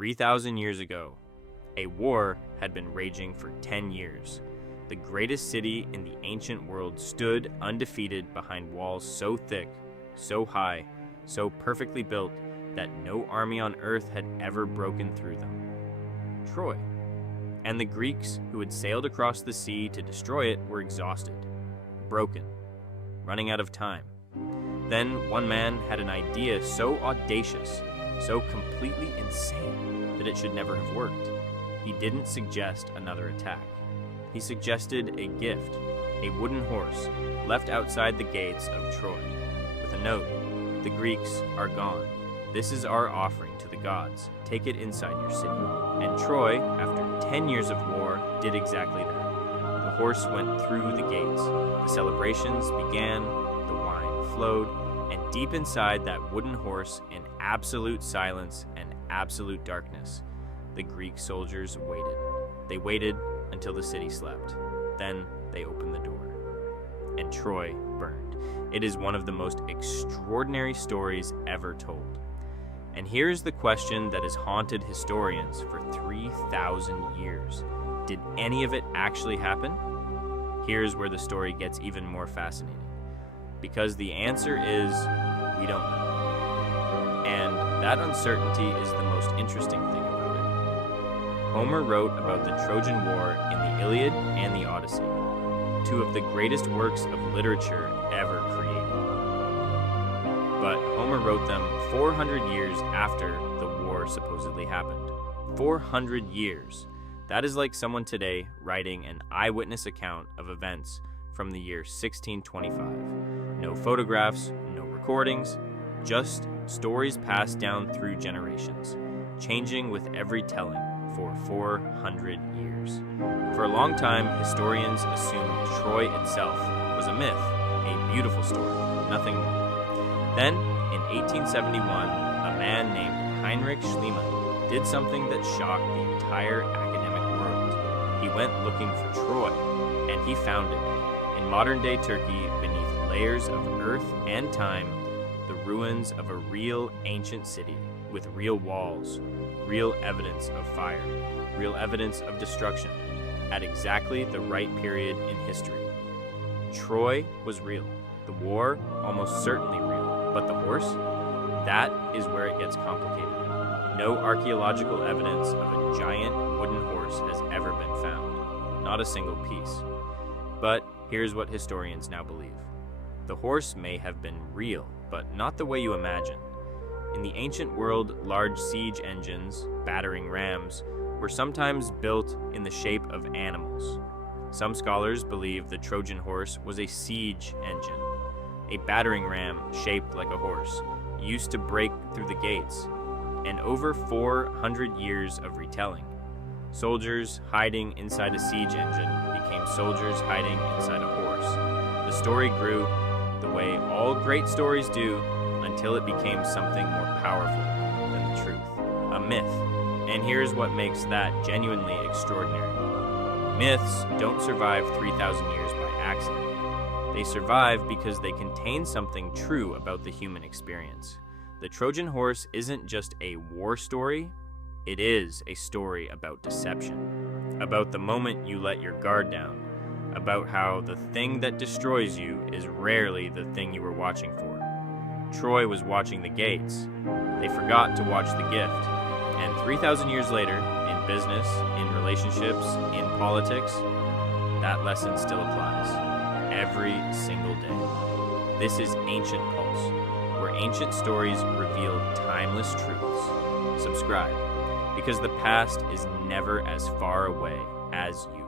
3,000 years ago, a war had been raging for 10 years. The greatest city in the ancient world stood undefeated behind walls so thick, so high, so perfectly built that no army on earth had ever broken through them. Troy. And the Greeks who had sailed across the sea to destroy it were exhausted, broken, running out of time. Then one man had an idea so audacious, so completely insane, that it should never have worked. He didn't suggest another attack. He suggested a gift, a wooden horse, left outside the gates of Troy, with a note: "The Greeks are gone. This is our offering to the gods. Take it inside your city." And Troy, after 10 years of war, did exactly that. The horse went through the gates. The celebrations began, the wine flowed, and deep inside that wooden horse, in absolute silence and absolute darkness, the Greek soldiers waited. They waited until the city slept. Then they opened the door. And Troy burned. It is one of the most extraordinary stories ever told. And here's the question that has haunted historians for 3,000 years. Did any of it actually happen? Here's where the story gets even more fascinating. Because the answer is, we don't know. And that uncertainty is the most interesting thing about it. Homer wrote about the Trojan War in the Iliad and the Odyssey, two of the greatest works of literature ever created. But Homer wrote them 400 years after the war supposedly happened. 400 years. That is like someone today writing an eyewitness account of events from the year 1625. No photographs, no recordings, just stories passed down through generations, changing with every telling for 400 years. For a long time, historians assumed Troy itself was a myth, a beautiful story, nothing more. Then, in 1871, a man named Heinrich Schliemann did something that shocked the entire academic world. He went looking for Troy, and he found it. In modern-day Turkey, beneath layers of earth and time, the ruins of a real ancient city with real walls, real evidence of fire, real evidence of destruction, at exactly the right period in history. Troy was real. The war, almost certainly real. But the horse? That is where it gets complicated. No archaeological evidence of a giant wooden horse has ever been found. Not a single piece. But here's what historians now believe. The horse may have been real, but not the way you imagine. In the ancient world, large siege engines, battering rams, were sometimes built in the shape of animals. Some scholars believe the Trojan horse was a siege engine, a battering ram shaped like a horse, used to break through the gates. And over 400 years of retelling, soldiers hiding inside a siege engine became soldiers hiding inside a horse. The story grew the way all great stories do until it became something more powerful than the truth, a myth. And here's what makes that genuinely extraordinary. Myths don't survive 3,000 years by accident. They survive because they contain something true about the human experience. The Trojan Horse isn't just a war story, it is a story about deception, about the moment you let your guard down, about how the thing that destroys you is rarely the thing you were watching for. Troy was watching the gates. They forgot to watch the gift. And 3,000 years later, in business, in relationships, in politics, that lesson still applies. Every single day. This is Ancient Pulse, where ancient stories reveal timeless truths. Subscribe, because the past is never as far away as you.